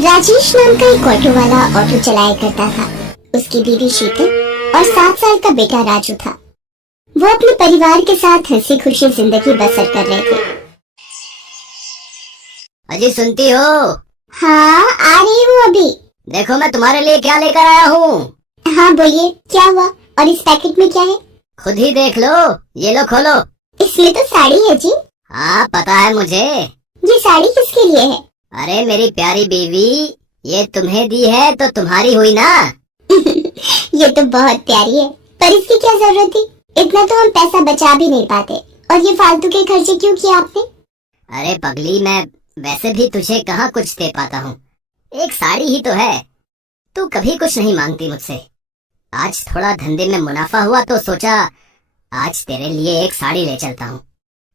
राजेश नाम का एक ऑटो वाला ऑटो चलाया करता था। उसकी बीवी शीतल और 7 साल का बेटा राजू था। वो अपने परिवार के साथ हंसी खुशी जिंदगी बसर कर रहे थे। अजी सुनती हो? हाँ, आ रही हूँ अभी। देखो मैं तुम्हारे लिए क्या लेकर आया हूँ। हाँ बोलिए, क्या हुआ? और इस पैकेट में क्या है? खुद ही देख लो, ये लो खोलो। इसमें तो साड़ी है जी। हाँ पता है मुझे। ये साड़ी किसके लिए है? अरे मेरी प्यारी बीवी, ये तुम्हें दी है तो तुम्हारी हुई ना। ये तो बहुत प्यारी है, पर इसकी क्या जरूरत थी? इतना तो हम पैसा बचा भी नहीं पाते, और ये फालतू के खर्चे क्यों किए आपने? अरे पगली, मैं वैसे भी तुझे कहाँ कुछ दे पाता हूँ, एक साड़ी ही तो है। तू कभी कुछ नहीं मांगती मुझसे। आज थोड़ा धंधे में मुनाफा हुआ तो सोचा आज तेरे लिए एक साड़ी ले चलता हूँ।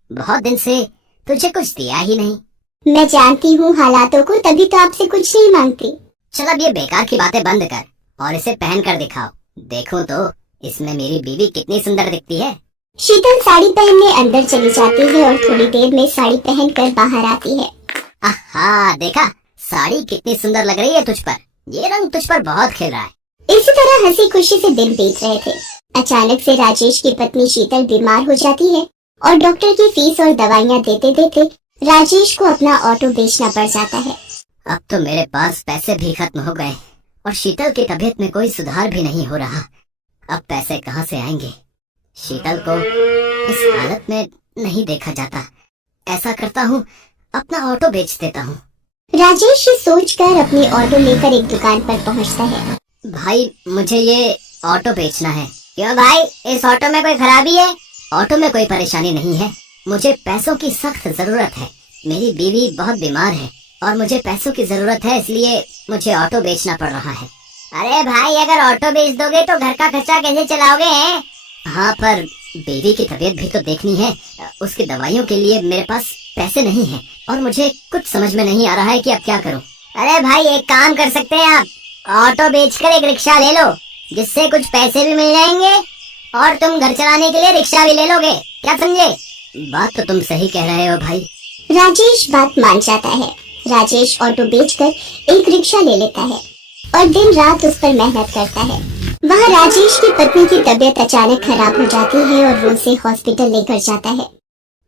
बहुत दिन से तुझे कुछ दिया ही नहीं। मैं जानती हूँ हालातों को, तभी तो आपसे कुछ नहीं मांगती। चल अब ये बेकार की बातें बंद कर और इसे पहन कर दिखाओ। देखो तो इसमें मेरी बीवी कितनी सुंदर दिखती है। शीतल साड़ी पहनने अंदर चली जाती है और थोड़ी देर में साड़ी पहनकर बाहर आती है। आहा, देखा साड़ी कितनी सुंदर लग रही है तुझ पर। ये रंग तुझ पर बहुत खिल रहा है। इसी तरह हंसी खुशी से दिन बीत रहे थे। अचानक से राजेश की पत्नी शीतल बीमार हो जाती है और डॉक्टर की फीस और दवाइयाँ देते देते राजेश को अपना ऑटो बेचना पड़ जाता है। अब तो मेरे पास पैसे भी खत्म हो गए और शीतल की तबीयत में कोई सुधार भी नहीं हो रहा। अब पैसे कहाँ से आएंगे? शीतल को इस हालत में नहीं देखा जाता। ऐसा करता हूँ, अपना ऑटो बेच देता हूँ। राजेश ये सोचकर अपनी ऑटो लेकर एक दुकान पर पहुँचता है। भाई मुझे ये ऑटो बेचना है। क्यों भाई, इस ऑटो में कोई खराबी है? ऑटो में कोई परेशानी नहीं है। मुझे पैसों की सख्त जरूरत है। मेरी बीवी बहुत बीमार है और मुझे पैसों की जरूरत है, इसलिए मुझे ऑटो बेचना पड़ रहा है। अरे भाई, अगर ऑटो बेच दोगे तो घर का खर्चा कैसे चलाओगे हैं? हाँ, पर बीवी की तबीयत भी तो देखनी है। उसकी दवाइयों के लिए मेरे पास पैसे नहीं है और मुझे कुछ समझ में नहीं आ रहा है कि अब क्या करूं। अरे भाई, एक काम कर सकते हैं आप, ऑटो बेचकर एक रिक्शा ले लो, जिससे कुछ पैसे भी मिल जाएंगे और तुम घर चलाने के लिए रिक्शा भी ले लोगे। क्या समझे? बात तो तुम सही कह रहे हो भाई। राजेश बात मान जाता है। राजेश ऑटो बेचकर एक रिक्शा ले लेता है और दिन रात उस पर मेहनत करता है। वहाँ राजेश की पत्नी की तबीयत अचानक खराब हो जाती है और वो उसे हॉस्पिटल लेकर जाता है।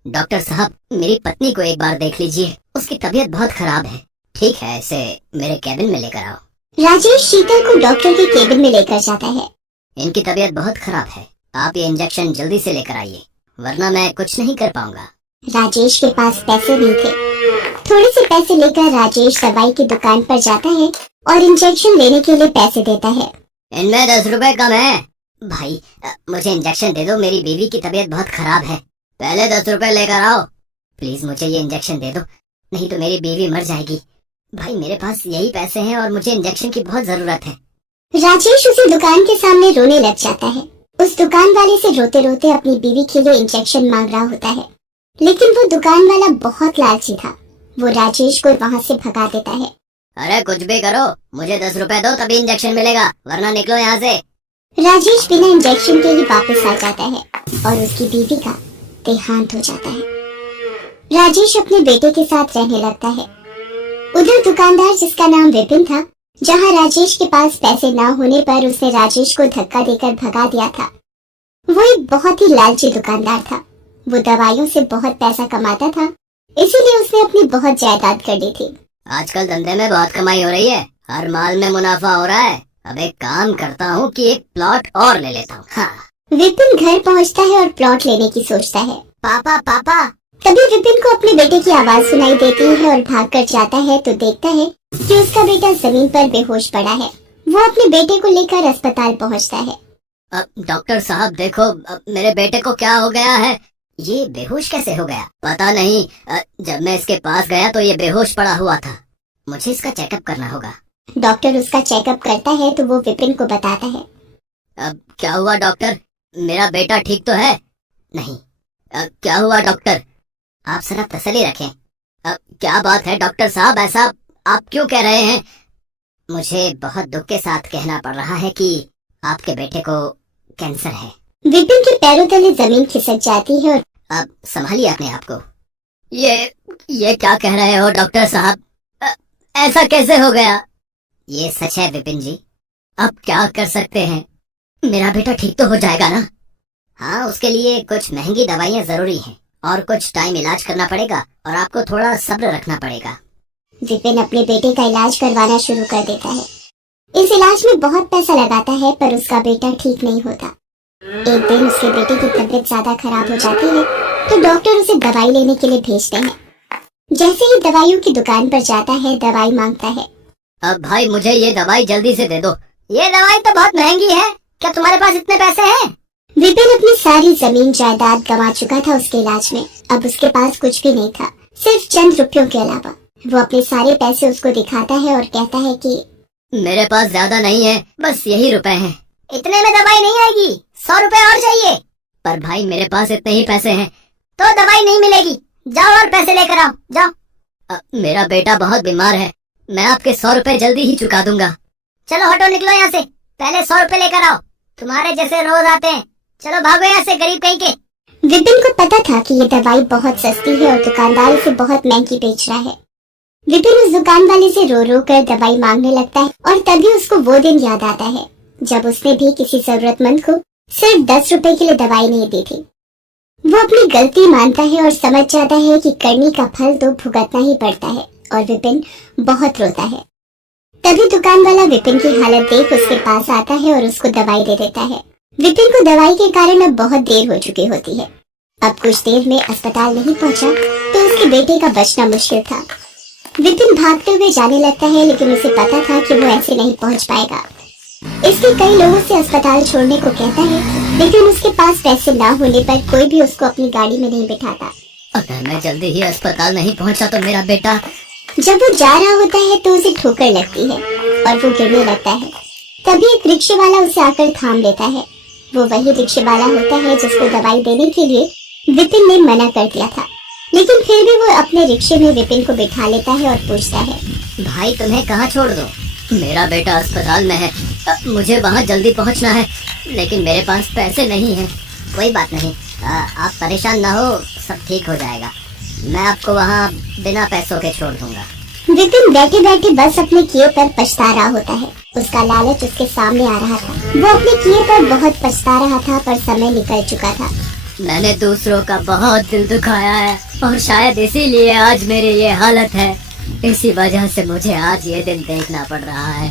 डॉक्टर साहब, मेरी पत्नी को एक बार देख लीजिए, उसकी तबीयत बहुत खराब है। ठीक है, इसे मेरे केबिन में लेकर आओ। राजेश शीतल को डॉक्टर के केबिन में लेकर जाता है। इनकी तबीयत बहुत खराब है, आप ये इंजेक्शन जल्दी से लेकर आइए, वरना मैं कुछ नहीं कर पाऊंगा। राजेश के पास पैसे नहीं थे। थोड़े से पैसे लेकर राजेश दवाई की दुकान पर जाता है और इंजेक्शन लेने के लिए पैसे देता है। इनमें 10 रुपए कम है। भाई मुझे इंजेक्शन दे दो, मेरी बीवी की तबीयत बहुत खराब है। पहले 10 रुपए लेकर आओ। प्लीज मुझे ये इंजेक्शन दे दो, नहीं तो मेरी बीवी मर जाएगी। भाई मेरे पास यही पैसे हैं और मुझे इंजेक्शन की बहुत जरूरत है। राजेश उसी दुकान के सामने रोने लग जाता है। उस दुकान वाले से रोते रोते अपनी बीवी के लिए इंजेक्शन मांग रहा होता है, लेकिन वो दुकान वाला बहुत लालची था। वो राजेश को वहाँ से भगा देता है। अरे कुछ भी करो, मुझे 10 रुपए दो तभी इंजेक्शन मिलेगा, वरना निकलो यहाँ से। राजेश बिना इंजेक्शन के ही वापस आ जाता है और उसकी बीवी का देहांत हो जाता है। राजेश अपने बेटे के साथ रहने लगता है। उधर दुकानदार, जिसका नाम विपिन था, जहाँ राजेश के पास पैसे न होने पर उसने राजेश को धक्का देकर भगा दिया था, वो एक बहुत ही लालची दुकानदार था। वो दवाइयों से बहुत पैसा कमाता था, इसीलिए उसने अपनी बहुत जायदाद कर ली थी। आजकल धंधे में बहुत कमाई हो रही है, हर माल में मुनाफा हो रहा है। अब एक काम करता हूँ कि एक प्लॉट और ले लेता हूँ। हाँ। विपिन घर पहुँचता है और प्लॉट लेने की सोचता है। पापा पापा। तभी विपिन को अपने बेटे की आवाज सुनाई देती है और भाग कर जाता है तो देखता है कि उसका बेटा जमीन पर बेहोश पड़ा है। वो अपने बेटे को लेकर अस्पताल पहुँचता है। अब डॉक्टर साहब देखो, अब मेरे बेटे को क्या हो गया है? ये बेहोश कैसे हो गया? पता नहीं, जब मैं इसके पास गया तो ये बेहोश पड़ा हुआ था। मुझे इसका चेकअप करना होगा। डॉक्टर उसका चेकअप करता है तो वो विपिन को बताता है। अब क्या हुआ डॉक्टर? मेरा बेटा ठीक तो है? नहीं। क्या हुआ डॉक्टर? आप जरा तसल्ली रखें। अब क्या बात है डॉक्टर साहब, ऐसा आप क्यों कह रहे हैं? मुझे बहुत दुख के साथ कहना पड़ रहा है कि आपके बेटे को कैंसर है। विपिन के पैरों तले जमीन खिसक जाती है और अब संभालिए अपने आप को। ये क्या कह रहे हो डॉक्टर साहब? ऐसा कैसे हो गया? ये सच है विपिन जी। अब क्या कर सकते हैं? मेरा बेटा ठीक तो हो जाएगा ना? हाँ, उसके लिए कुछ महंगी दवाइयाँ जरूरी हैं और कुछ टाइम इलाज करना पड़ेगा और आपको थोड़ा सब्र रखना पड़ेगा। विपिन अपने बेटे का इलाज करवाना शुरू कर देता है। इस इलाज में बहुत पैसा लगाता है पर उसका बेटा ठीक नहीं होता। एक दिन उसके बेटे की तबीयत ज्यादा खराब हो जाती है तो डॉक्टर उसे दवाई लेने के लिए भेजते हैं। जैसे ही दवाइयों की दुकान पर जाता है, दवाई मांगता है। अब भाई मुझे ये दवाई जल्दी से दे दो। ये दवाई तो बहुत महंगी है। क्या तुम्हारे पास इतने पैसे हैं? विपिन अपनी सारी जमीन जायदाद गंवा चुका था उसके इलाज में। अब उसके पास कुछ भी नहीं था, सिर्फ चंद रुपयों के अलावा। वो अपने सारे पैसे उसको दिखाता है और कहता है कि मेरे पास ज्यादा नहीं है, बस यही रुपए हैं। इतने में दवाई नहीं आएगी, 100 रुपए और चाहिए। पर भाई मेरे पास इतने ही पैसे हैं तो दवाई नहीं मिलेगी। जाओ और पैसे लेकर आओ, जाओ। मेरा बेटा बहुत बीमार है, मैं आपके 100 रुपए जल्दी ही चुका दूंगा। चलो हटो, निकलो यहाँ से, पहले 100 रुपए लेकर आओ। तुम्हारे जैसे रोज आते हैं। चलो भागो यहाँ से, गरीब कहीं के। विपिन को पता था कि ये दवाई बहुत सस्ती है और दुकानदार इसे बहुत महंगी बेच रहा है। विपिन उस दुकान वाले से रो रो कर दवाई मांगने लगता है और तभी उसको वो दिन याद आता है जब उसने भी किसी जरूरतमंद को सिर्फ 10 रुपए के लिए दवाई नहीं दी थी। वो अपनी गलती मानता है और समझ जाता है कि करने का फल तो भुगतना ही पड़ता है और विपिन बहुत रोता है। तभी दुकान वाला विपिन की हालत देख उसके पास आता है और उसको दवाई दे देता है। विपिन को दवाई के कारण अब बहुत देर हो चुकी होती है। अब कुछ देर में अस्पताल नहीं पहुंचा तो उसके बेटे का बचना मुश्किल था। विपिन भागते हुए जाने लगता है लेकिन उसे पता था कि वो ऐसे नहीं पहुंच पाएगा, इसलिए कई लोगों से अस्पताल छोड़ने को कहता है, लेकिन उसके पास पैसे ना होने पर कोई भी उसको अपनी गाड़ी में नहीं बिठाता। अगर मैं जल्दी ही अस्पताल नहीं पहुंचा तो मेरा बेटा। जब वो जा रहा होता है तो उसे ठोकर लगती है और वो गिरने लगता है। तभी एक रिक्शे वाला उसे आकर थाम लेता है। वो वही रिक्शे वाला होता है जिसको दवाई देने के लिए विपिन ने मना कर दिया था, लेकिन फिर भी वो अपने रिक्शे में विपिन को बिठा लेता है और पूछता है, भाई तुम्हें कहाँ छोड़ दो? मेरा बेटा अस्पताल में है, मुझे वहाँ जल्दी पहुँचना है, लेकिन मेरे पास पैसे नहीं हैं। कोई बात नहीं, आप परेशान ना हो, सब ठीक हो जाएगा। मैं आपको वहाँ बिना पैसों के छोड़ दूंगा। विपिन बैठे बैठे बस अपने किए पर पछता रहा होता है। उसका लालच उसके सामने आ रहा था। वो अपने किए पर बहुत पछता रहा था पर समय निकल चुका था। मैंने दूसरों का बहुत दिल दुखाया है और शायद इसीलिए आज मेरी ये हालत है। इसी वजह से मुझे आज ये दिन देखना पड़ रहा है।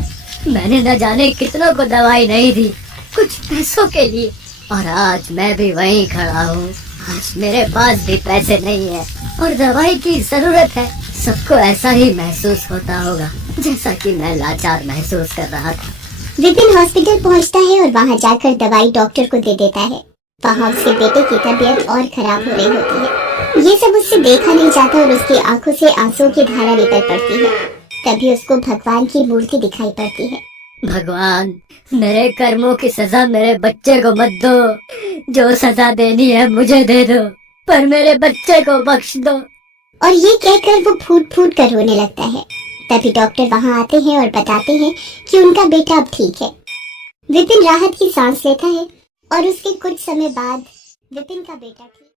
मैंने न जाने कितनों को दवाई नहीं दी, कुछ पैसों के लिए, और आज मैं भी वहीं खड़ा हूँ। आज मेरे पास भी पैसे नहीं है और दवाई की जरूरत है। सबको ऐसा ही महसूस होता होगा जैसा कि मैं लाचार महसूस कर रहा था। विपिन हॉस्पिटल पहुंचता है और वहां जाकर दवाई डॉक्टर को दे देता है। वहां उसके बेटे की तबीयत और खराब हो रही होती है। ये सब उससे देखा नहीं जाता और उसकी आंखों से आंसुओं की धारा निकल पड़ती है। तभी उसको भगवान की मूर्ति दिखाई पड़ती है। भगवान, मेरे कर्मों की सजा मेरे बच्चे को मत दो। जो सजा देनी है मुझे दे दो, पर मेरे बच्चे को बख्श दो। और ये कहकर वो फूट फूट कर रोने लगता है। तभी डॉक्टर वहां आते हैं और बताते हैं कि उनका बेटा अब ठीक है। विपिन राहत की सांस लेता है और उसके कुछ समय बाद विपिन का बेटा ठीक